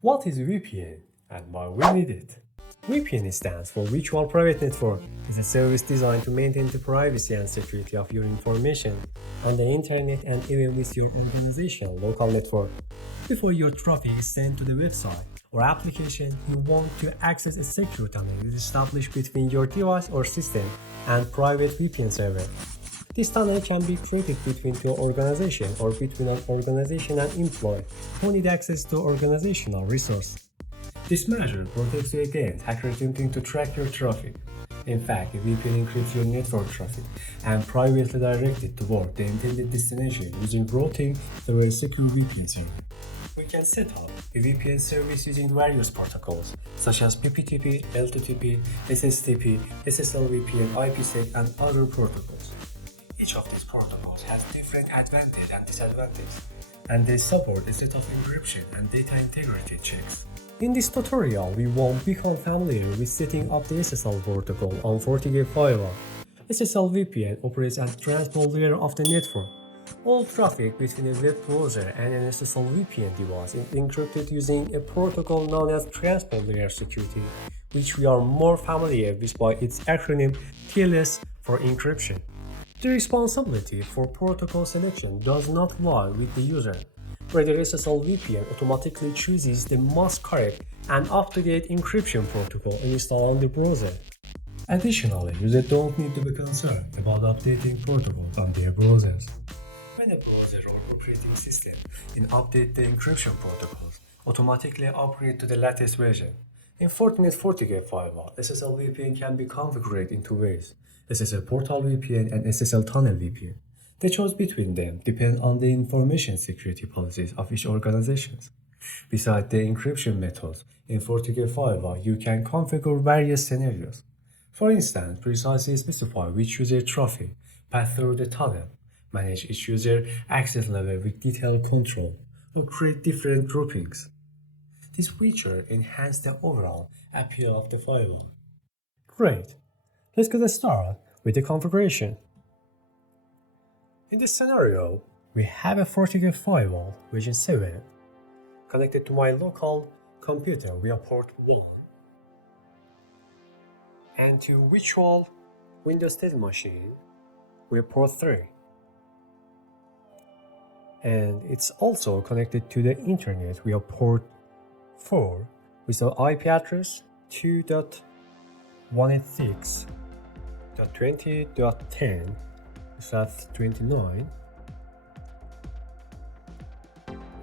What is VPN and why we need it? VPN stands for Virtual Private Network. It's a service designed to maintain the privacy and security of your information on the internet and even with your organization local network. Before your traffic is sent to the website or application, you want to access a secure tunnel that is established between your device or system and private VPN server. This tunnel can be created between two organizations or between an organization and employee who need access to organizational resource. This measure protects you against hackers attempting to track your traffic. In fact, a VPN encrypts your network traffic and privately directs it toward the intended destination using routing through a secure VPN server. We can set up a VPN service using various protocols such as PPTP, LTTP, SSTP, SSL-VPN, IPsec, and other protocols. Each of these protocols has different advantages and disadvantages, and they support a set of encryption and data integrity checks. In this tutorial, we will become familiar with setting up the SSL protocol on Fortigate Firewall. SSL-VPN operates at the transport layer of the network. All traffic between a web browser and an SSL-VPN device is encrypted using a protocol known as transport layer security, which we are more familiar with by its acronym TLS for encryption. The responsibility for protocol selection does not lie with the user. Rather, SSL-VPN automatically chooses the most correct and up-to-date encryption protocol installed on the browser. Additionally, users don't need to be concerned about updating protocols on their browsers. When a browser or operating system update the encryption protocols, automatically upgrade to the latest version. In Fortinet Fortigate Firewall, SSL-VPN can be configured in two ways: SSL Portal VPN and SSL Tunnel VPN. The choice between them depends on the information security policies of each organization. Besides the encryption methods, in Fortigate Firewall you can configure various scenarios. For instance, precisely specify which user traffic pass through the tunnel, manage each user access level with detailed control, or create different groupings. This feature enhances the overall appeal of the firewall. Great. Let's get started with the configuration. In this scenario, we have a Fortigate Firewall version 7 connected to my local computer via port 1 and to virtual Windows 10 machine via port 3. And it's also connected to the internet via port 4 with the IP address 2.186.20.10/29.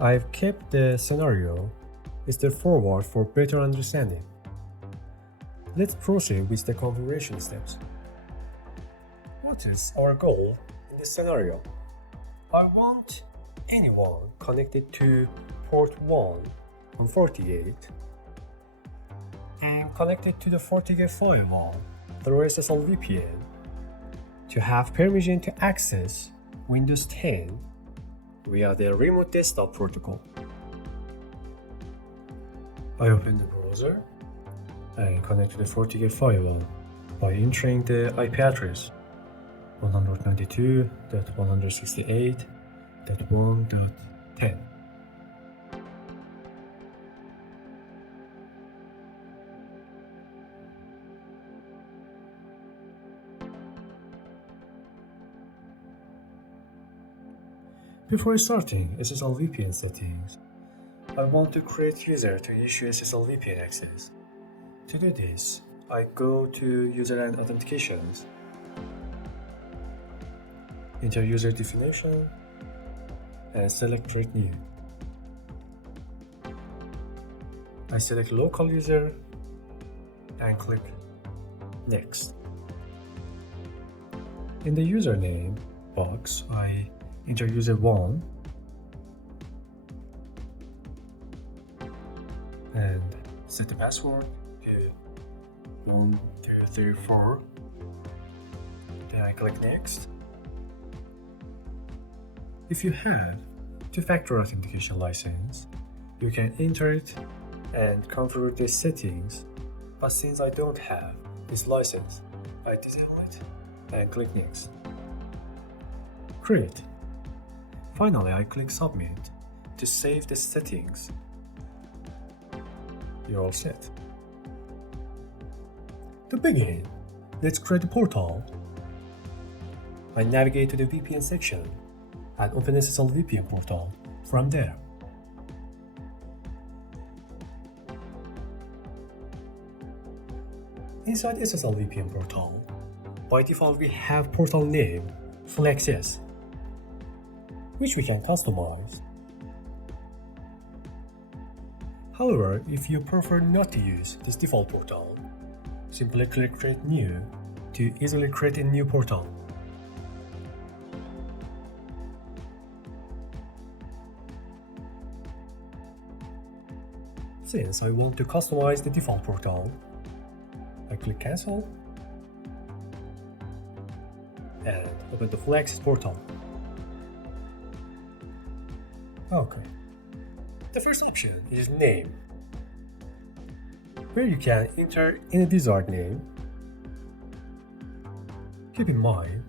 I've kept the scenario straightforward for better understanding. Let's proceed with the configuration steps. What is our goal in this scenario? I want anyone connected to port 1 on Fortigate and connected to the Fortigate Firewall through SSL-VPN to have permission to access Windows 10 via the remote desktop protocol. I open the browser and connect to the Fortigate Firewall by entering the IP address 192.168.1.10. Before starting SSL-VPN settings, I want to create user to issue SSL-VPN access. To do this, I go to User and Authentications, enter user definition, and select Create New. I select Local User and click Next. In the username box, I enter user 1 and set the password to 1234. Then I click Next. If you have two-factor authentication license, you can enter it and configure the settings, but since I don't have this license, I disable it and click Next. Great. Finally, I click Submit to save the settings. you're all set. To begin, let's create a portal. I navigate to the VPN section and open SSL-VPN portal from there. Inside SSL-VPN portal, by default we have portal name full access, which we can customize. However, if you prefer not to use this default portal, simply click Create New to easily create a new portal. Since I want to customize the default portal, I click Cancel and open the full access portal. Okay. The first option is name, where you can enter any desired name. Keep in mind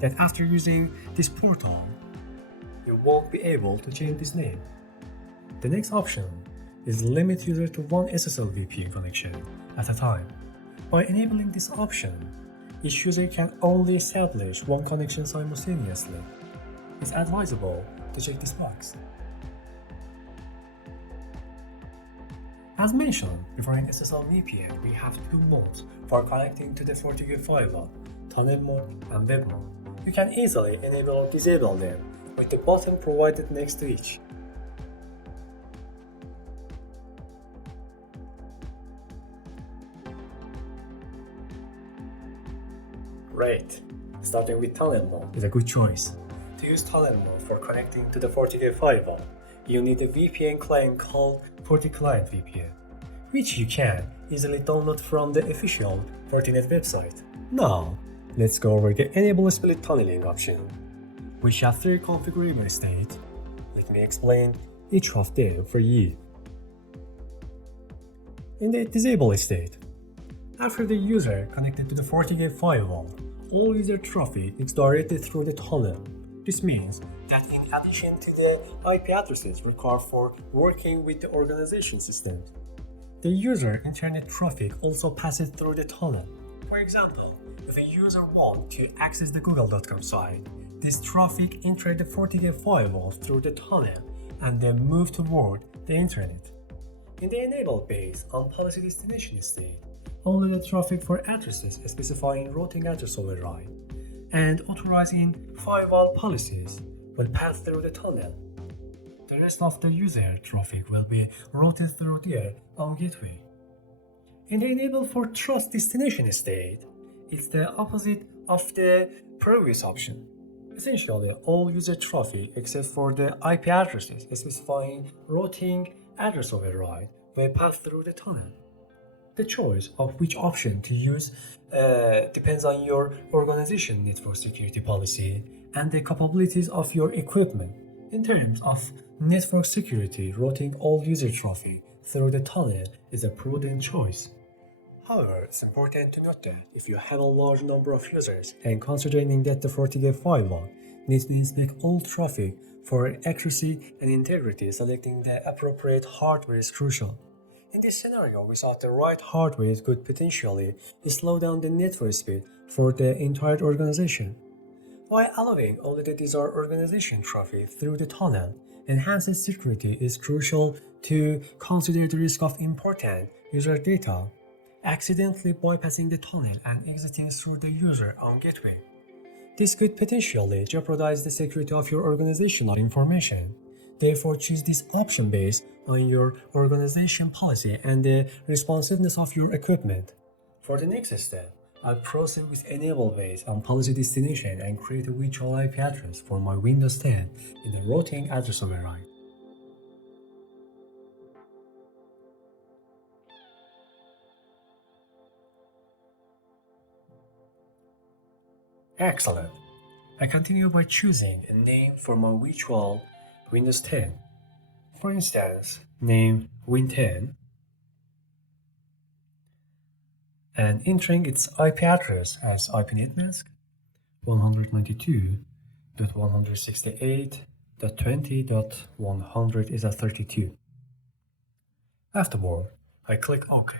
that after using this portal, you won't be able to change this name. The next option is limit user to one SSL VPN connection at a time. By enabling this option, each user can only establish one connection simultaneously. It's advisable to check this box. As mentioned before, in SSL VPN, we have two modes for connecting to the Fortigate Firewall, tunnel mode and web mode. You can easily enable or disable them with the button provided next to each. Great! Starting with tunnel mode is a good choice. To use tunnel mode for connecting to the Fortigate Firewall, you need a VPN client called Fortigate VPN, which you can easily download from the official Fortinet website. Now, let's go over the Enable Split Tunneling option, which has three configurable states. Let me explain each of them for you. In the Disable state, after the user connected to the Fortigate Firewall, all user traffic is directed through the tunnel. This means that in addition to the IP addresses required for working with the organization systems, the user internet traffic also passes through the tunnel. For example, if a user wants to access the google.com site, this traffic enters the Fortigate Firewall through the tunnel and then move toward the internet. In the Enable base on policy destination state, only the traffic for addresses specifying routing address override and authorizing firewall policies will pass through the tunnel. The rest of the user traffic will be routed through their own gateway. In the Enable for Trust destination state, it's the opposite of the previous option. Essentially, all user traffic except for the IP addresses specifying routing address override will pass through the tunnel. The choice of which option to use depends on your organization network security policy and the capabilities of your equipment. In terms of network security, routing all user traffic through the tunnel is a prudent choice. However, it's important to note that if you have a large number of users and considering that the Fortigate Firewall needs to inspect all traffic for accuracy and integrity, selecting the appropriate hardware is crucial. In this scenario, without the right hardware, it could potentially slow down the network speed for the entire organization. While allowing only the desired organization traffic through the tunnel, enhanced security is crucial to consider the risk of important user data accidentally bypassing the tunnel and exiting through the user own gateway. This could potentially jeopardize the security of your organizational information. Therefore, choose this option based on your organization policy and the responsiveness of your equipment. For the next step, I'll proceed with Enable based on policy destination and create a virtual IP address for my Windows 10 in the routing address override. Excellent. I continue by choosing a name for my virtual Windows 10. For instance, name Win10 and entering its IP address as IPNet mask 192.168.20.100 is a 32. Afterward, I click OK.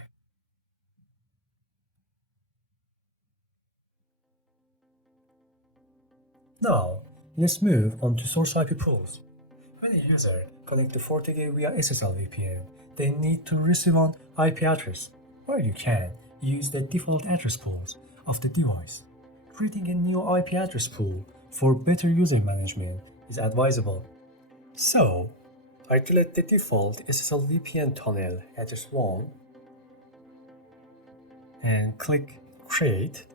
Now, let's move on to source IP pools. When a user connects to Fortigate via SSL-VPN, they need to receive an IP address, where you can use the default address pools of the device. Creating a new IP address pool for better user management is advisable. So, I delete the default SSL-VPN tunnel address 1 and click Create.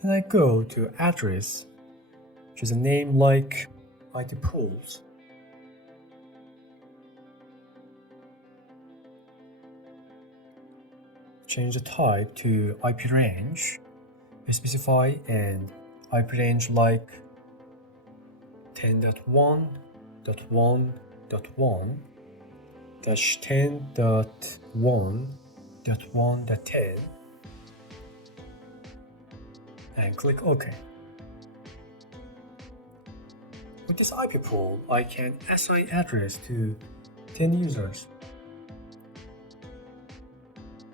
Then I go to Address, which is a name like IT Pools. Change the type to IP range, specify an IP range like 10.1.1.1-10.1.1.10 and click OK. With this IP pool, I can assign address to 10 users.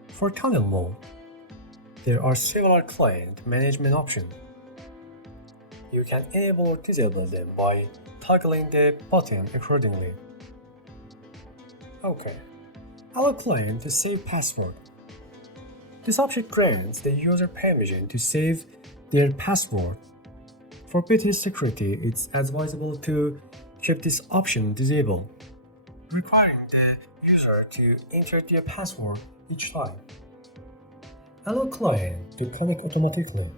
For tunnel mode, there are several client management options. You can enable or disable them by toggling the button accordingly. OK. Allow client to save password. This option grants the user permission to save their password. For better security, it's advisable to keep this option disabled, requiring the user to enter their password each time. Allow client to connect automatically.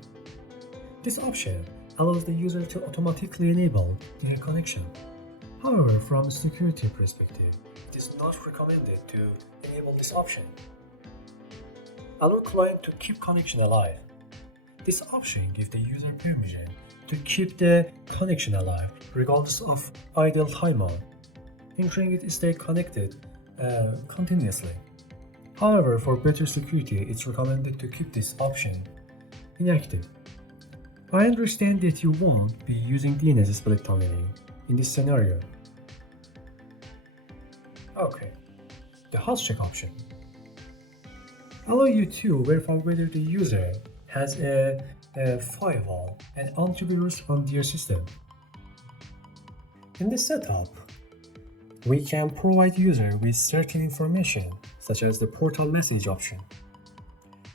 This option allows the user to automatically enable their connection. However, from a security perspective, it is not recommended to enable this option. Allow client to keep connection alive. This option gives the user permission to keep the connection alive regardless of idle timeout, ensuring it stays connected continuously. However, for better security, it's recommended to keep this option inactive. I understand that you won't be using DNS split tunneling in this scenario. Okay, the host check option allow you to verify whether the user has a firewall and antivirus on their system. In this setup, we can provide user with certain information such as the portal message option.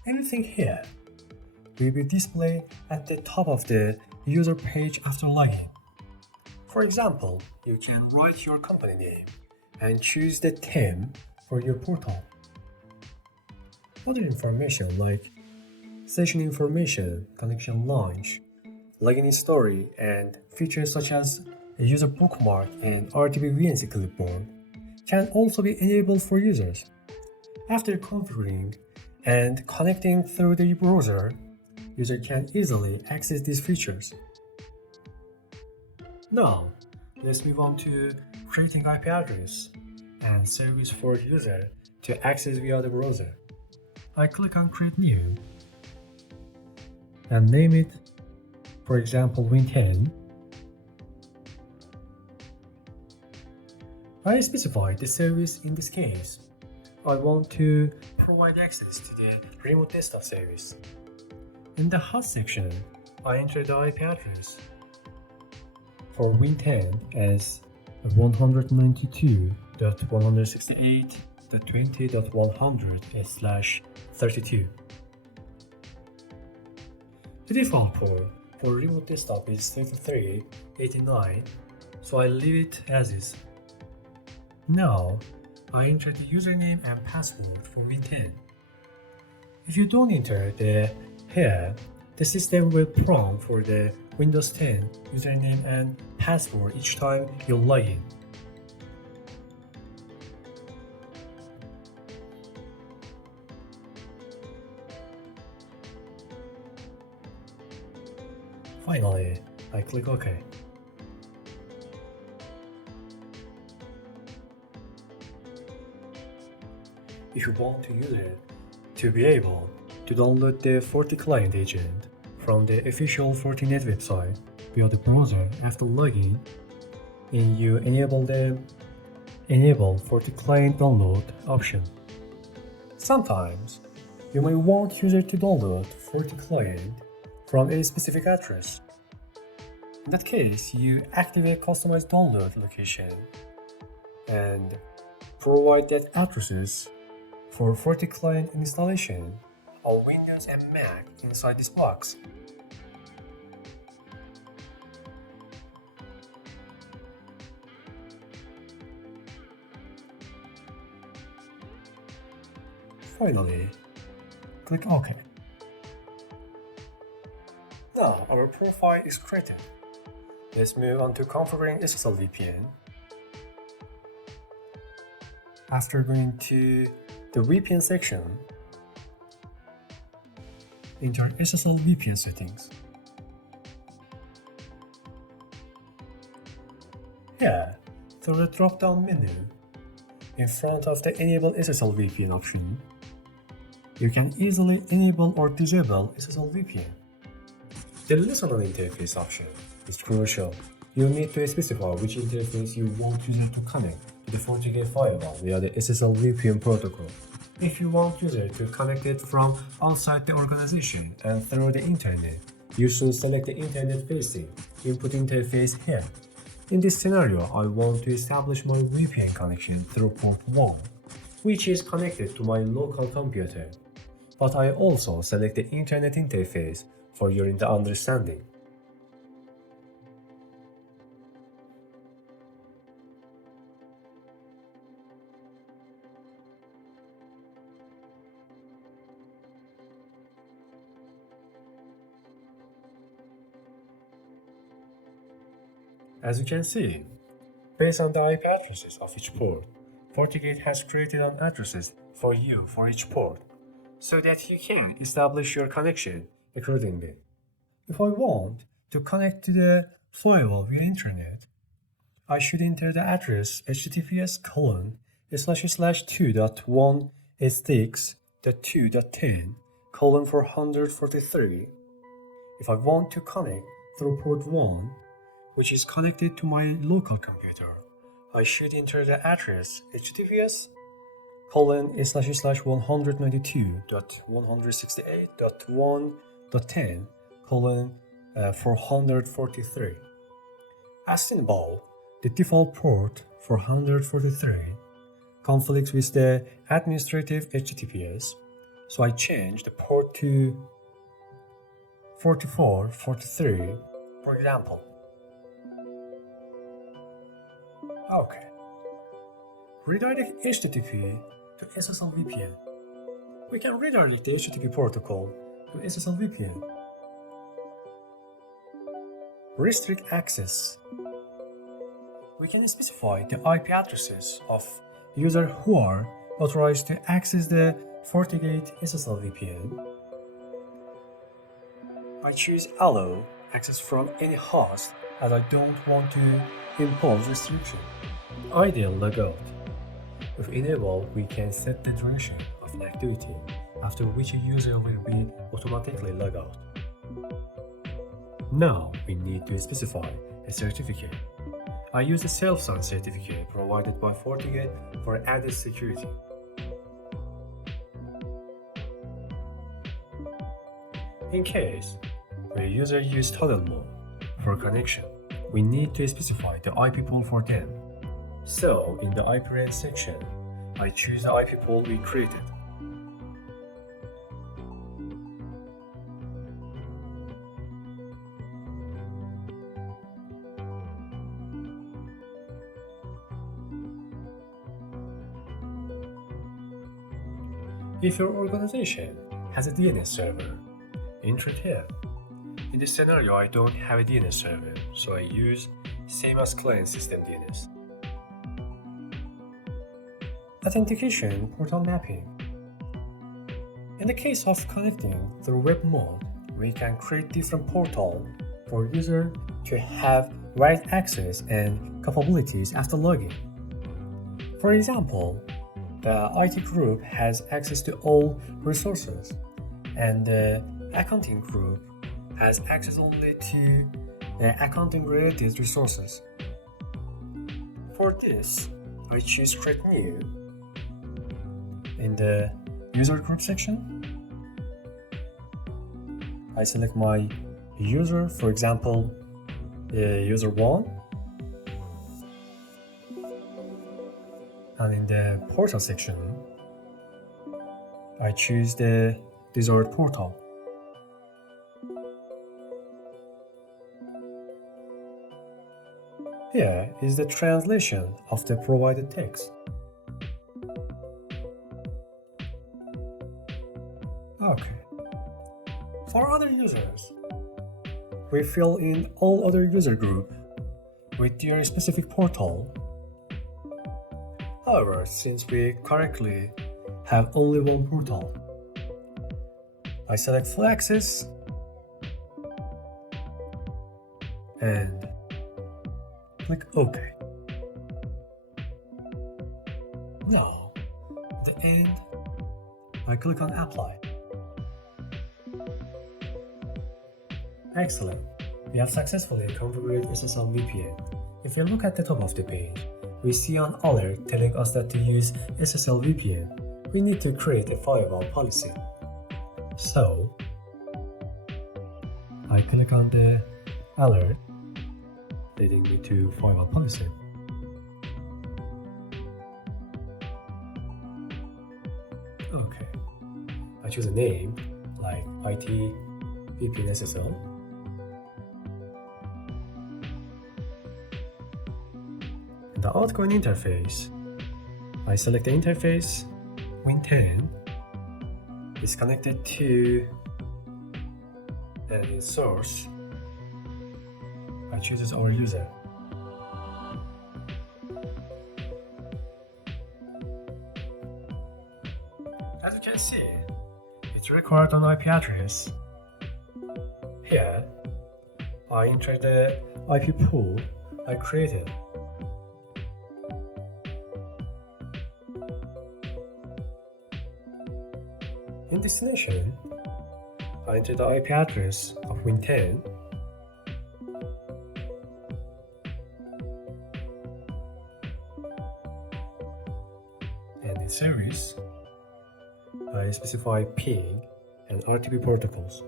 Everything here will be displayed at the top of the user page after login. For example, you can write your company name and choose the theme for your portal. Other information like session information, connection launch, login story, and features such as a user bookmark in RTB VNC clipboard can also be enabled for users. After configuring and connecting through the browser, user can easily access these features. Now, let's move on to creating IP address and service for user to access via the browser. I click on Create New and name it, for example, Win10. I specify the service in this case. I want to provide access to the remote desktop service. In the host section, I enter the IP address for Win10 as 192.168.20.100/32. The default port for remote desktop is 3389, so I leave it as is. Now, I enter the username and password for Win10. If you don't enter here, the system will prompt for the Windows 10 username and password each time you log in. Finally, I click OK. If you want the user to be able to download the FortiClient agent from the official Fortinet website via the browser after login, and you enable the Enable FortiClient download option. Sometimes, you may want user to download FortiClient from a specific address. In that case, you activate customized download location and provide that addresses for FortiClient installation on Windows and Mac inside this box. Finally, click OK. Now our profile is created. Let's move on to configuring SSL-VPN. After going to the VPN section, enter SSL-VPN settings. Here, through the drop-down menu, in front of the Enable SSL-VPN option, you can easily enable or disable SSL-VPN. The Listen on Interface option is crucial. You need to specify which interface you want user to connect to the Fortigate Firewall via the SSL-VPN protocol. If you want user to connect it from outside the organization and through the internet, you should select the internet-facing input interface here. In this scenario, I want to establish my VPN connection through port 1, which is connected to my local computer. But I also select the internet interface for your understanding. As you can see, based on the IP addresses of each port, Fortigate has created an addresses for you for each port, so that you can establish your connection accordingly. If I want to connect to the firewall via internet, I should enter the address https://2.168.2.10:443. If I want to connect through port 1, which is connected to my local computer, I should enter the address https://192.168.1.10:443. As seen above, the default port 443 conflicts with the administrative HTTPS, so I change the port to 4443, for example. Okay. Redirect HTTP to SSL-VPN. We can redirect the HTTP protocol to SSL-VPN. Restrict access. We can specify the IP addresses of users who are authorized to access the Fortigate SSL-VPN. I choose Allow access from any host as I don't want to impose restriction. Ideal logout. With Enable, we can set the duration of an activity after which a user will be automatically logged out. Now we need to specify a certificate. I use a self-signed certificate provided by Fortigate for added security. In case where user use tunnel mode for connection, we need to specify the IP pool for them. So, in the IP range section, I choose the IP pool we created. If your organization has a DNS server, enter it here. In this scenario, I don't have a DNS server, so I use same as client system DNS. Authentication portal mapping. In the case of connecting through web mode, we can create different portals for user to have right access and capabilities after login. For example, the IT group has access to all resources, and the accounting group has access only to the accounting-related resources. For this, I choose Create New. In the User Group section, I select my user, for example, user 1. And in the Portal section, I choose the desired portal. Here is the translation of the provided text. Okay. For other users, we fill in all other user group with their specific portal. However, since we currently have only one portal, I select full access and click OK. Now, at the end, I click on Apply. Excellent. We have successfully configured SSL-VPN. If we look at the top of the page, we see an alert telling us that to use SSL-VPN, we need to create a firewall policy. So, I click on the alert, leading me to firewall policy. Okay. I choose a name like IT VPN SSL. In the outgoing interface, I select the interface. Win10 is connected to the source. I choose as our user. As you can see, it's recorded on IP address. Here, I enter the IP pool I created. In destination, I enter the IP address of Win10. And in service, I specify ping and RTP protocols.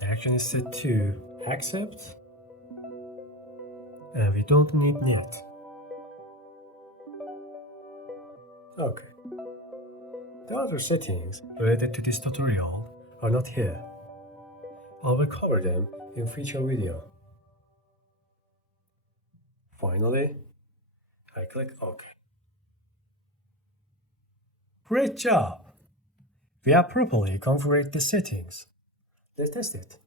The action is set to accept, and we don't need net. Okay. The other settings related to this tutorial are not here. I will cover them in future video. Finally, I click OK. Great job! We have properly configured the settings. Let's test it.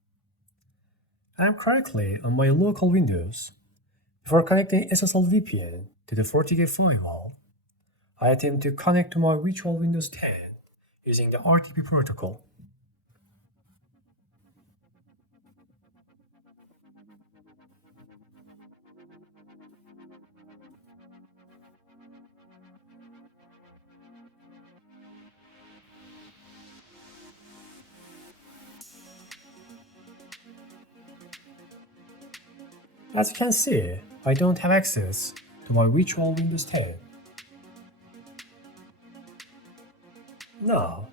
I am currently on my local Windows. Before connecting SSL-VPN to the Fortigate Firewall, I attempt to connect to my virtual Windows 10 using the RTP protocol. As you can see, I don't have access to my virtual Windows 10. Now,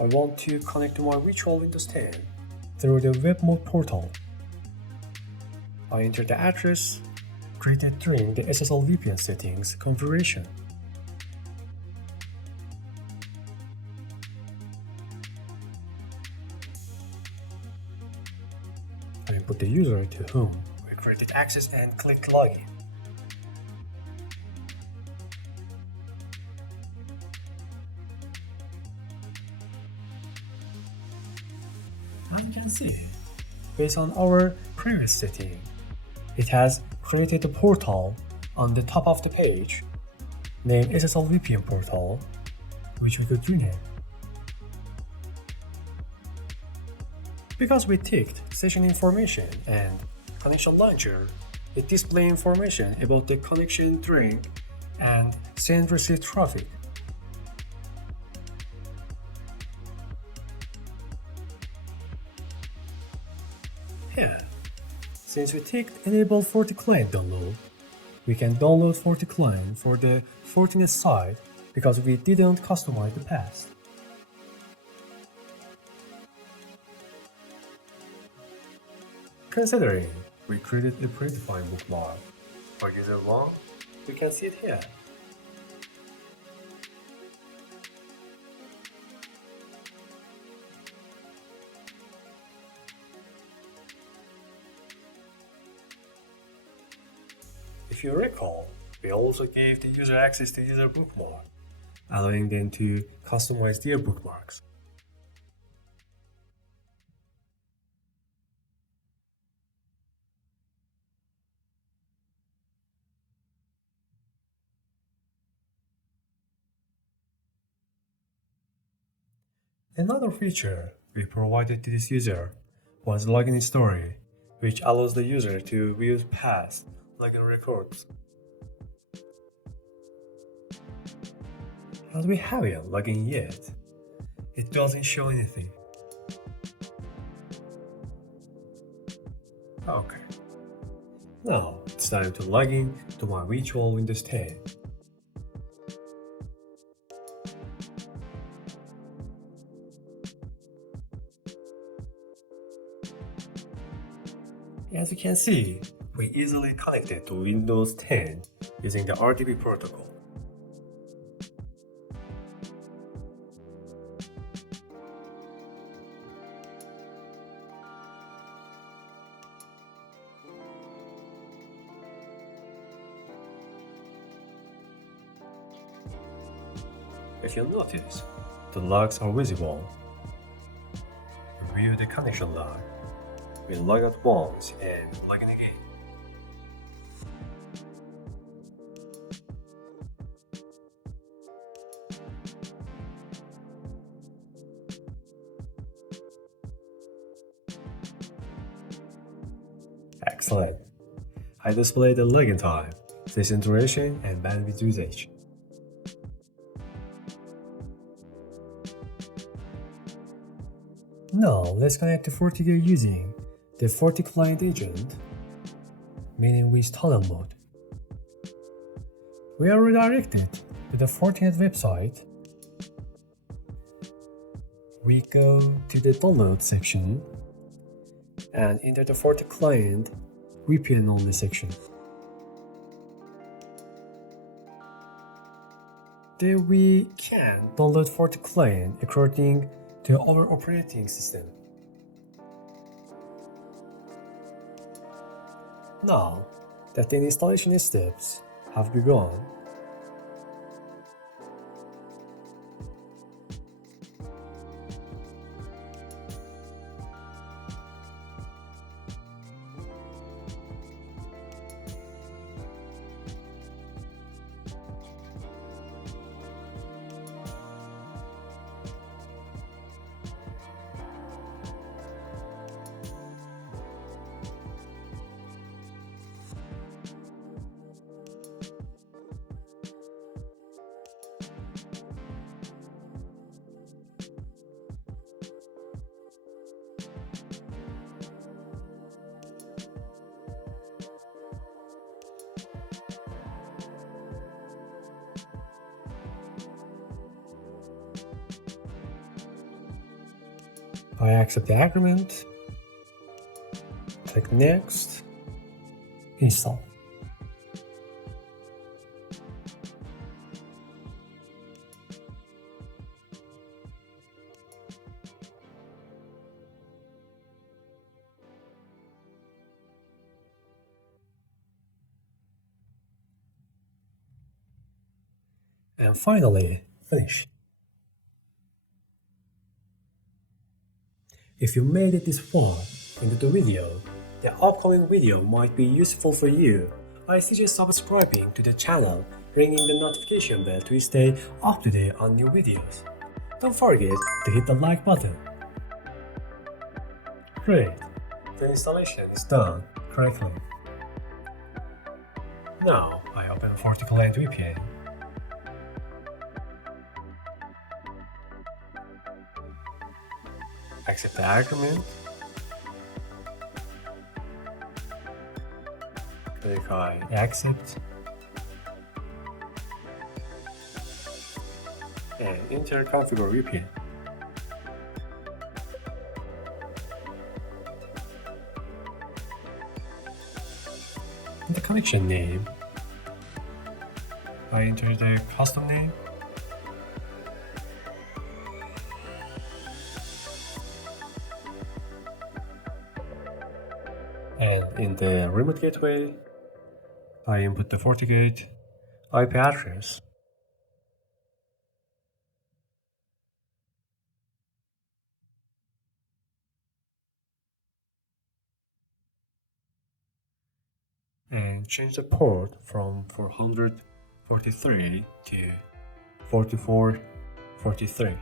I want to connect to my virtual Windows 10 through the web mode portal. I enter the address created during the SSL-VPN settings configuration. I input the user to whom I created access and click login. As you can see, based on our previous setting, it has created a portal on the top of the page named SSL-VPN portal, which we could rename. Because we ticked session information and connection launcher, it displays information about the connection during and send receive traffic. Here, since we ticked Enable FortiClient download, we can download FortiClient for the Fortinet side because we didn't customize the path. Considering we created a predefined bookmark for user 1, we can see it here. If you recall, we also gave the user access to user bookmark, allowing them to customize their bookmarks. Another feature we provided to this user was login story, which allows the user to view past login records. As we haven't logged in yet, it doesn't show anything. Okay. Now it's time to log in to my virtual Windows 10. As you can see, we easily connected to Windows 10 using the RDP protocol. If you notice, the logs are visible. Review the connection log. We log out once and log in again. Excellent. I display the login time, session duration, and bandwidth usage. Now let's connect to Fortigate using the FortiClient agent, meaning with tunnel mode. We are redirected to the Fortinet website. We go to the download section and enter the FortiClient VPN only section. There we can download FortiClient according to our operating system. Now that the installation steps have begun, I accept the agreement, click Next, install. And finally, finish. If you made it this far into the video, the upcoming video might be useful for you. I suggest subscribing to the channel, ringing the notification bell to stay up to date on new videos. Don't forget to hit the like button. Great, the installation is done correctly. Now I open Fortigate VPN. Accept the agreement. Click I accept. And enter configure VPN. In the connection name, I enter the custom name. And in the remote gateway, I input the Fortigate IP address. And change the port from 443 to 4443.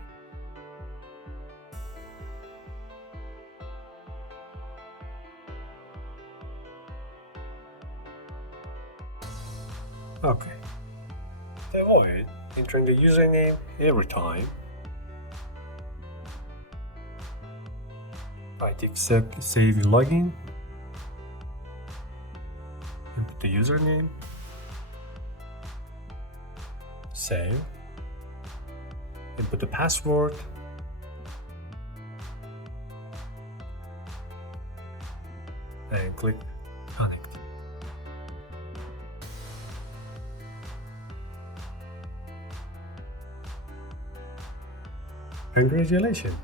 Okay. To avoid entering the username every time, I tick save login, input the username, save, input the password, and click connect. Congratulations!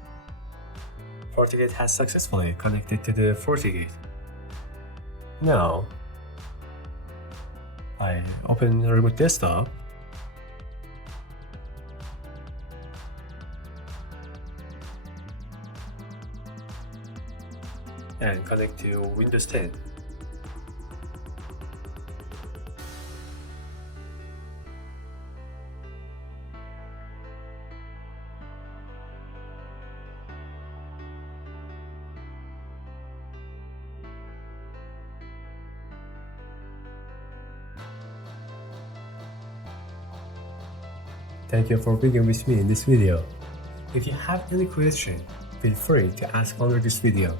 Fortigate has successfully connected to the Fortigate. Now, I open remote desktop and connect to Windows 10. Thank you for being with me in this video. If you have any question, feel free to ask under this video.